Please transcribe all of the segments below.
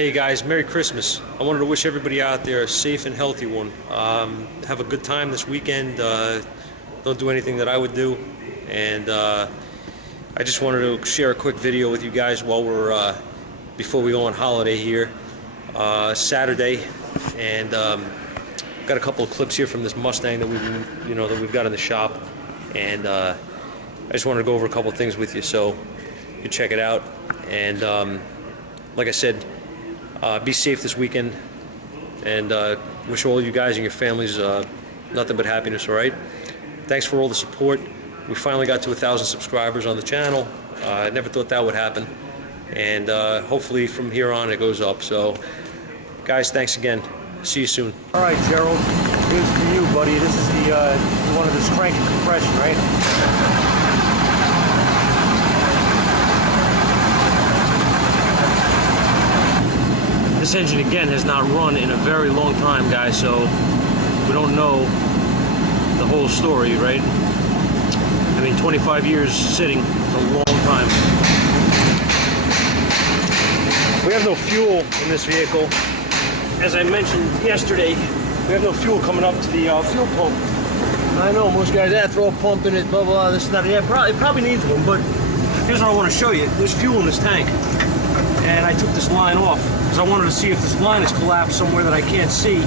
Hey guys, Merry Christmas. I wanted to wish everybody out there a safe and healthy one. Have a good time this weekend. Don't do anything that I would do. And I just wanted to share a quick video with you guys while we're before we go on holiday here. Saturday, and got a couple of clips here from this Mustang that we've got in the shop, and I just wanted to go over a couple of things with you so you check it out. And like I said, be safe this weekend, and wish all you guys and your families nothing but happiness. All right, thanks for all the support. We finally got to 1,000 subscribers on the channel. I never thought that would happen, and hopefully from here on it goes up. So guys, thanks again. See you soon. All right, Gerald, here's for you, buddy. This is the one of this crank and compression, right? This engine, again, has not run in a very long time, guys, so we don't know the whole story, right? I mean, 25 years sitting is a long time. We have no fuel in this vehicle. As I mentioned yesterday, we have no fuel coming up to the fuel pump. I know most guys throw a pump in it, blah, blah, this and that. Yeah, it probably needs one, but here's what I want to show you. There's fuel in this tank. And I took this line off because I wanted to see if this line is collapsed somewhere that I can't see.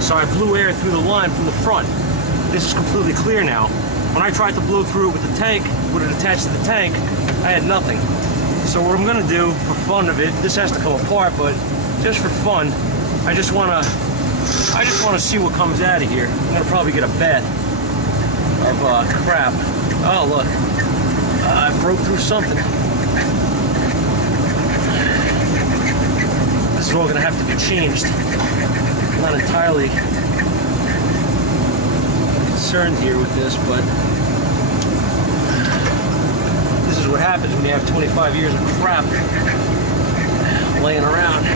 So I blew air through the line from the front. This is completely clear now. When I tried to blow through it with the tank, with it attached to the tank, I had nothing. So what I'm gonna do for fun of it, this has to come apart, but just for fun, I just wanna see what comes out of here. I'm gonna probably get a bath of crap. Oh look, I broke through something. This is all going to have to be changed. I'm not entirely concerned here with this, but this is what happens when you have 25 years of crap laying around.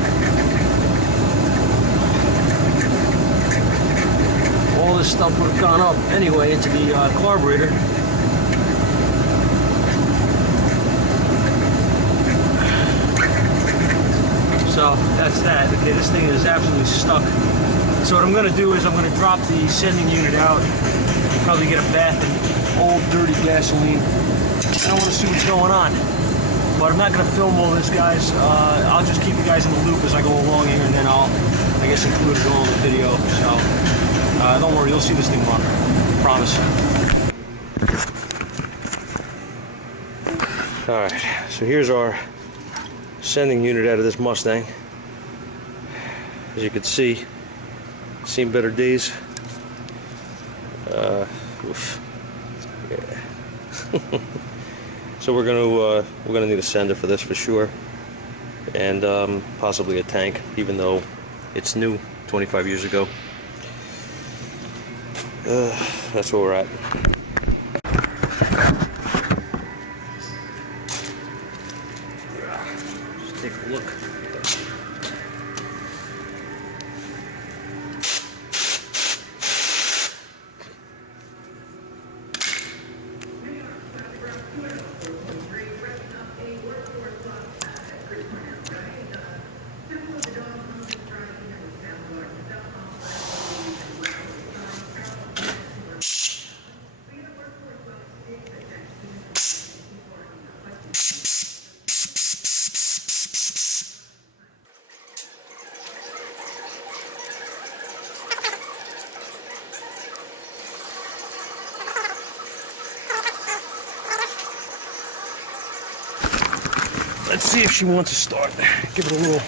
All this stuff would have gone up anyway into the carburetor. So that's that. Okay, this thing is absolutely stuck. So what I'm going to do is I'm going to drop the sending unit out, probably get a bath in old dirty gasoline. I want to see what's going on. But I'm not going to film all this, guys. I'll just keep you guys in the loop as I go along here, and then I'll, I guess, include it all in the video. So don't worry, you'll see this thing run. Promise. Alright, so here's our sending unit out of this Mustang. As you can see, seen better days. Oof. Yeah. So we're gonna need a sender for this for sure, and possibly a tank, even though it's new 25 years ago. That's where we're at. Take a look. Let's see if she wants to start. Give it a little.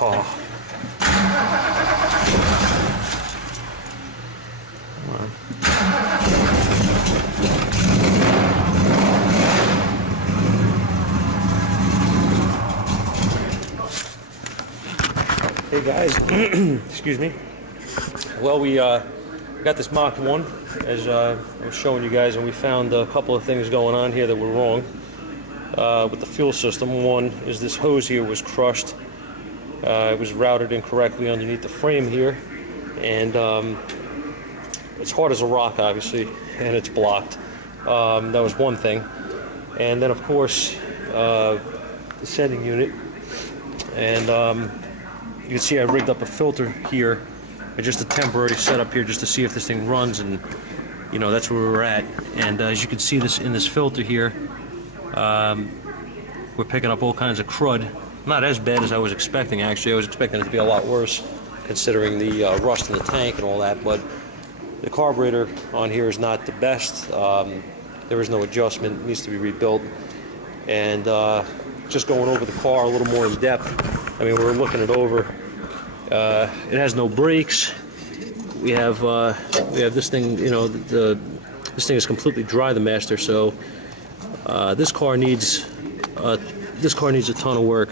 Oh. Hey guys, excuse me. Well, we got this Mach 1, as I was showing you guys, and we found a couple of things going on here that were wrong with the fuel system. One is this hose here was crushed It was routed incorrectly underneath the frame here, and it's hard as a rock, obviously, and it's blocked. That was one thing. And then, of course, the sending unit. And you can see I rigged up a filter here, just a temporary setup here, just to see if this thing runs, and you know, that's where we're at. And as you can see this in this filter here, we're picking up all kinds of crud. Not as bad as I was expecting, actually. I was expecting it to be a lot worse, considering the rust in the tank and all that, but the carburetor on here is not the best. There is no adjustment, it needs to be rebuilt. And just going over the car a little more in depth, I mean, we're looking it over. It has no brakes. We have this thing, you know, this thing is completely dry, the Master, so this car needs a ton of work.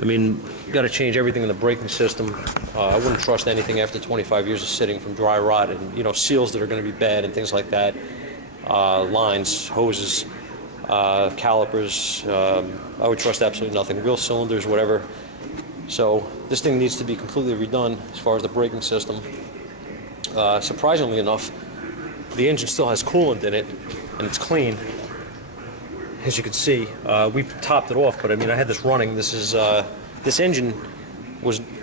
I mean, you got to change everything in the braking system. I wouldn't trust anything after 25 years of sitting from dry rot, and you know, seals that are going to be bad and things like that. Lines, hoses, calipers. I would trust absolutely nothing. Wheel cylinders, whatever. So this thing needs to be completely redone as far as the braking system. Surprisingly enough, the engine still has coolant in it, and it's clean. As you can see, we topped it off, but I mean, I had this running. This engine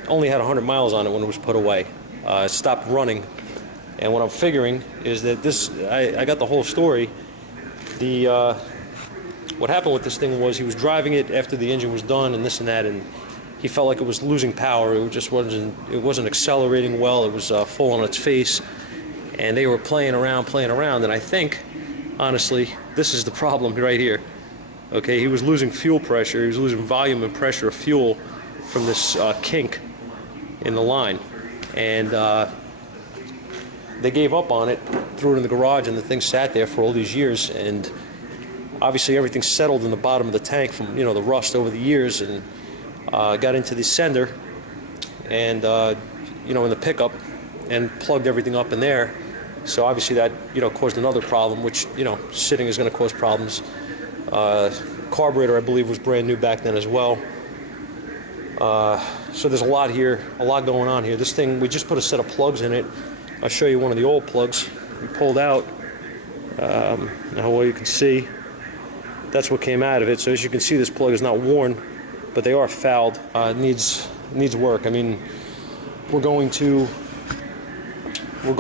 only had 100 miles on it when it was put away. It stopped running, and what I'm figuring is that I got the whole story. What happened with this thing was he was driving it after the engine was done and this and that, and he felt like it was losing power. It just wasn't accelerating well. It was full on its face, and they were playing around, and I think, honestly, this is the problem right here. Okay, he was losing fuel pressure. He was losing volume and pressure of fuel from this kink in the line, and they gave up on it, threw it in the garage, and the thing sat there for all these years. And obviously, everything settled in the bottom of the tank from, you know, the rust over the years, and got into the sender, and you know, in the pickup, and plugged everything up in there. So obviously that, you know, caused another problem, which, you know, sitting is going to cause problems. Carburetor, I believe, was brand new back then as well. So there's a lot here, a lot going on here. This thing, we just put a set of plugs in it. I'll show you one of the old plugs we pulled out. How well you can see, that's what came out of it. So as you can see, this plug is not worn, but they are fouled. It needs work. I mean, we're going to, I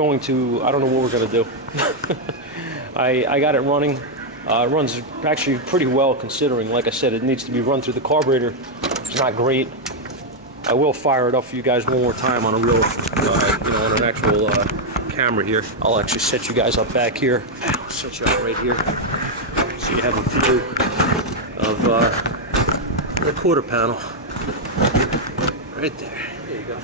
don't know what we're going to do. I got it running. It runs actually pretty well, considering, like I said, it needs to be run through the carburetor. It's not great. I will fire it up for you guys one more time on a real, you know, on an actual camera here. I'll actually set you guys up back here. I'll set you up right here, so you have a view of the quarter panel. Right there. There you go.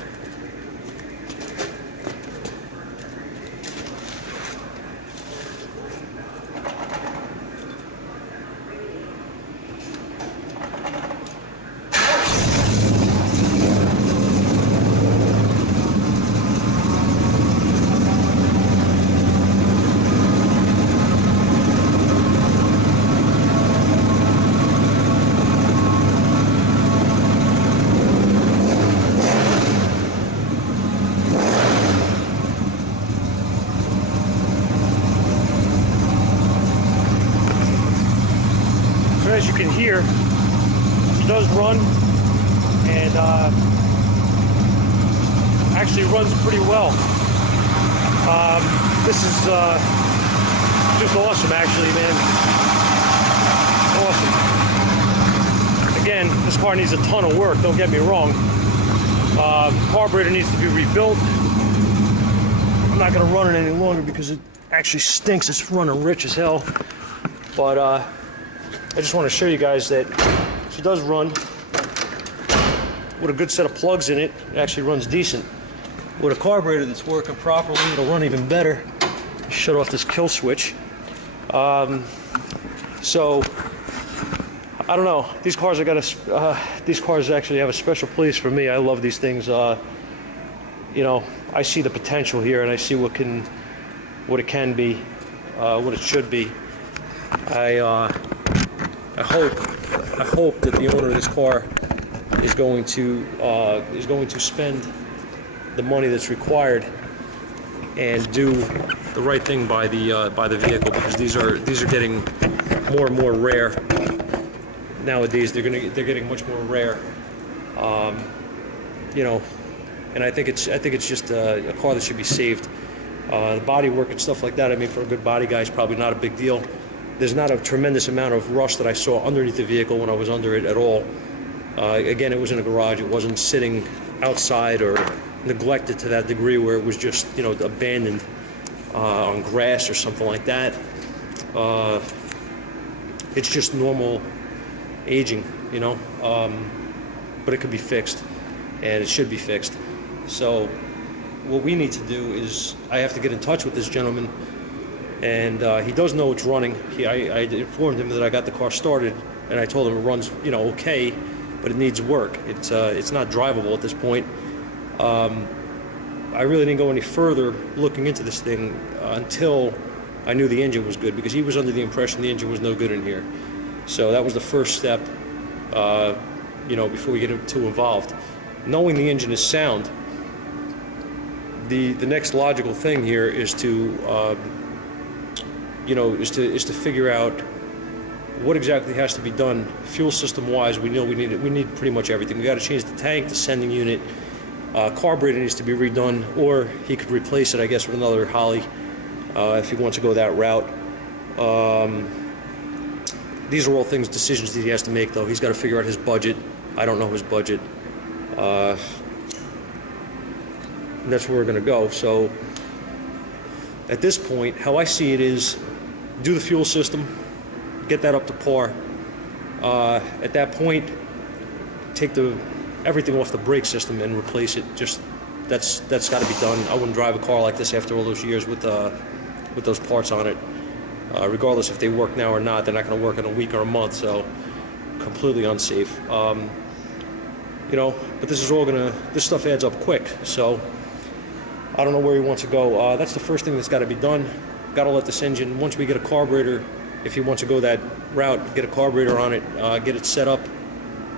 As you can hear, it does run, and actually runs pretty well. This is just awesome, actually, man. Awesome. Again, this car needs a ton of work, don't get me wrong. Carburetor needs to be rebuilt. I'm not going to run it any longer because it actually stinks. It's running rich as hell. But I just want to show you guys that she does run with a good set of plugs in it. It actually runs decent. With a carburetor that's working properly, it'll run even better. Shut off this kill switch. So I don't know. These cars these cars actually have a special place for me. I love these things. You know, I see the potential here, and I see what it can be, what it should be. I hope that the owner of this car is going to spend the money that's required and do the right thing by the vehicle, because these are getting more and more rare nowadays. They're getting much more rare, you know. And I think it's just a car that should be saved. The body work and stuff like that, I mean, for a good body guy, is probably not a big deal. There's not a tremendous amount of rust that I saw underneath the vehicle when I was under it at all. Again, it was in a garage. It wasn't sitting outside or neglected to that degree where it was just, you know, abandoned on grass or something like that. It's just normal aging, you know, but it could be fixed, and it should be fixed. So what we need to do is, I have to get in touch with this gentleman, and he does know it's running. I informed him that I got the car started, and I told him it runs, you know, okay, but it needs work. It's not drivable at this point. I really didn't go any further looking into this thing until I knew the engine was good, because he was under the impression the engine was no good in here. So that was the first step, you know, before we get too involved. Knowing the engine is sound, the next logical thing here is to, you know, is to figure out what exactly has to be done fuel system wise. We know we need pretty much everything. We got to change the tank, the sending unit, carburetor needs to be redone, or he could replace it, I guess, with another Holly if he wants to go that route. These are all decisions that he has to make, though. He's got to figure out his budget. I don't know his budget. That's where we're going to go. So at this point, how I see it is, do the fuel system, get that up to par. At that point, take everything off the brake system and replace it. Just that's got to be done. I wouldn't drive a car like this after all those years with those parts on it. Regardless if they work now or not, they're not going to work in a week or a month. So completely unsafe. You know, but this stuff adds up quick. So I don't know where he wants to go. That's the first thing that's got to be done. Got to let this engine, once we get a carburetor, if he wants to go that route, get a carburetor on it, get it set up,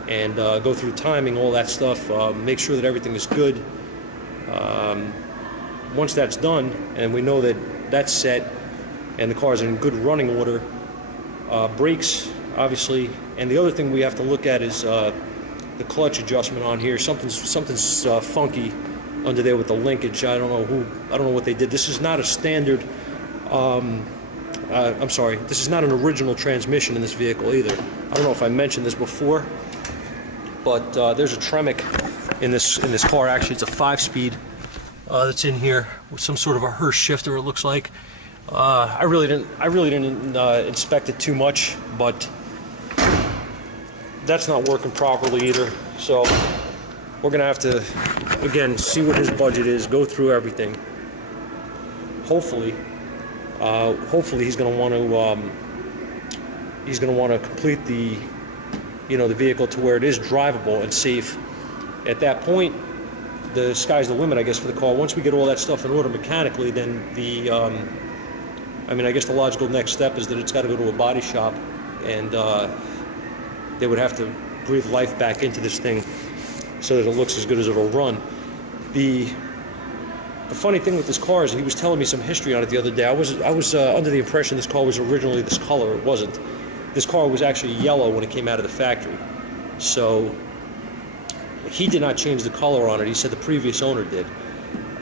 and go through timing, all that stuff, make sure that everything is good. Once that's done, and we know that that's set, and the car's in good running order, brakes, obviously, and the other thing we have to look at is the clutch adjustment on here. Something's funky under there with the linkage. I don't know what they did. This is not a standard. I'm sorry. This is not an original transmission in this vehicle either. I don't know if I mentioned this before, but there's a Tremec in this car. Actually, it's a 5-speed that's in here with some sort of a Hurst shifter. It looks like. I really didn't inspect it too much, but that's not working properly either. So we're gonna have to, again, see what his budget is, go through everything. Hopefully he's gonna want to complete the vehicle to where it is drivable and safe. At that point, the sky's the limit, I guess, for the car. Once we get all that stuff in order mechanically, then I guess the logical next step is that it's got to go to a body shop, and they would have to breathe life back into this thing so that it looks as good as it'll run. The funny thing with this car is he was telling me some history on it the other day. I was under the impression this car was originally this color. It wasn't. This car was actually yellow when it came out of the factory. So he did not change the color on it. He said the previous owner did.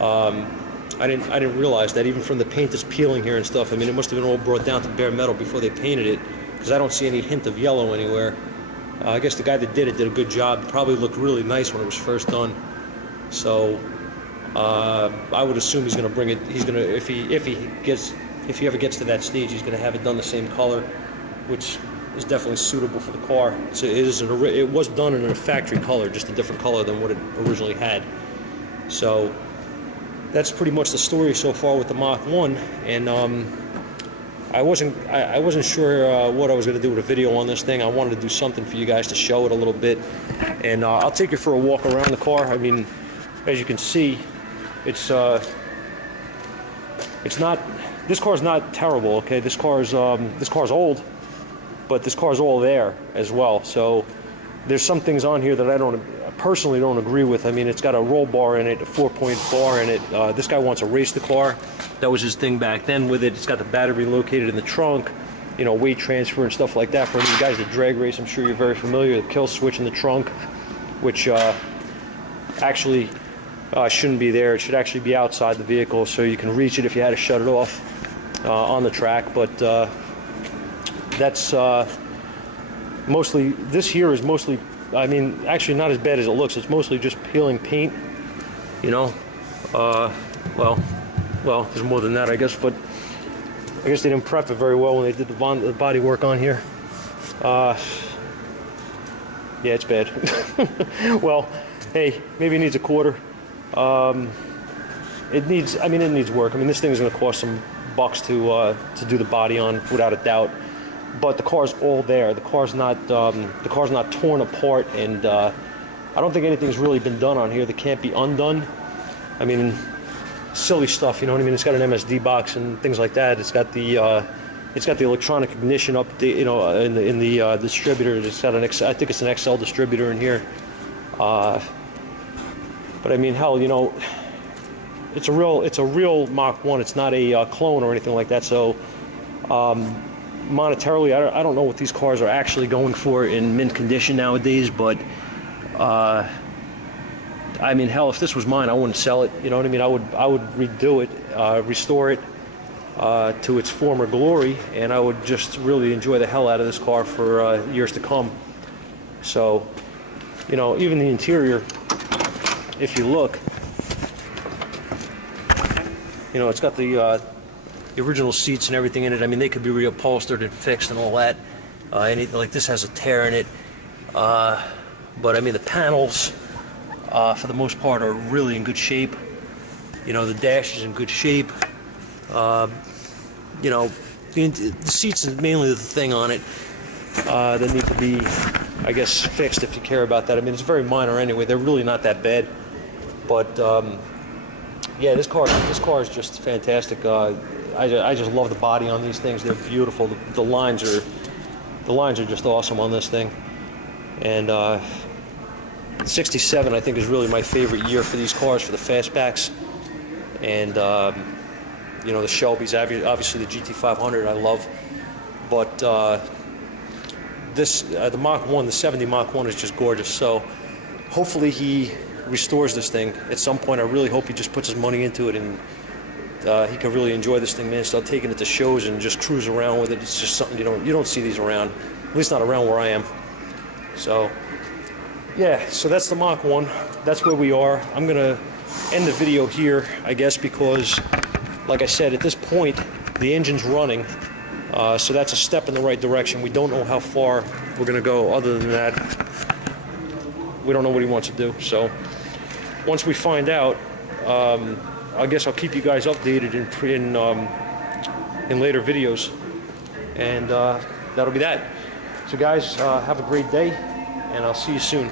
I didn't realize that, even from the paint that's peeling here and stuff. I mean, it must have been all brought down to bare metal before they painted it, because I don't see any hint of yellow anywhere. I guess the guy that did it did a good job. Probably looked really nice when it was first done. So I would assume he's going to bring it. He's going to, if he ever gets to that stage, he's going to have it done the same color, which is definitely suitable for the car. So it was done in a factory color, just a different color than what it originally had. So that's pretty much the story so far with the Mach 1, and I wasn't sure what I was going to do with a video on this thing. I wanted to do something for you guys to show it a little bit, and I'll take you for a walk around the car. I mean, as you can see, it's not. This car's not terrible. Okay, this car's old, but this car's all there as well. So there's some things on here that I personally don't agree with. I mean, it's got a roll bar in it, a 4-point bar in it. This guy wants to race the car. That was his thing back then with it. It's got the battery located in the trunk, you know, weight transfer and stuff like that. For any of you guys that drag race, I'm sure you're very familiar. The kill switch in the trunk, which actually shouldn't be there. It should actually be outside the vehicle, so you can reach it if you had to shut it off on the track. But that's mostly, this here is mostly, I mean, actually not as bad as it looks. It's mostly just peeling paint, you know. Well, there's more than that, I guess, but I guess they didn't prep it very well when they did the body work on here. Yeah, it's bad. Well, hey, maybe it needs a quarter. It needs work. I mean, this thing is going to cost some bucks to do the body on, without a doubt. But the car's all there. The car's not torn apart, and I don't think anything's really been done on here that can't be undone. I mean, silly stuff, you know what I mean? It's got an MSD box and things like that. It's got the electronic ignition up, you know, in the distributor. It's got I think it's an XL distributor in here. But I mean, hell, you know, it's a real Mach 1. It's not a clone or anything like that. So monetarily, I don't know what these cars are actually going for in mint condition nowadays, but I mean, hell, if this was mine, I wouldn't sell it. You know what I mean? I would redo it, restore it to its former glory, and I would just really enjoy the hell out of this car for years to come. So, you know, even the interior, if you look, you know, it's got the original seats and everything in it. I mean, they could be reupholstered and fixed and all that. Like this has a tear in it, but I mean, the panels, for the most part, are really in good shape. You know, the dash is in good shape. You know, the seats is mainly the thing on it that need to be, I guess, fixed if you care about that. I mean, it's very minor anyway. They're really not that bad. But yeah, this car is just fantastic. I just love the body on these things. They're beautiful. The lines are just awesome on this thing. And 67, I think, is really my favorite year for these cars, for the fastbacks. And you know, the Shelbys, obviously the GT500 I love, but the Mach 1, the 70 Mach 1 is just gorgeous. So hopefully he restores this thing at some point. I really hope he just puts his money into it, and he can really enjoy this thing, man. Start taking it to shows and just cruise around with it. It's just something you don't see these around, at least not around where I am. So yeah, so that's the Mach 1. That's where we are. I'm gonna end the video here, I guess, because like I said, at this point the engine's running, so that's a step in the right direction. We don't know how far we're gonna go. Other than that, we don't know what he wants to do. So once we find out, I guess I'll keep you guys updated in later videos, and that'll be that. So guys, have a great day, and I'll see you soon.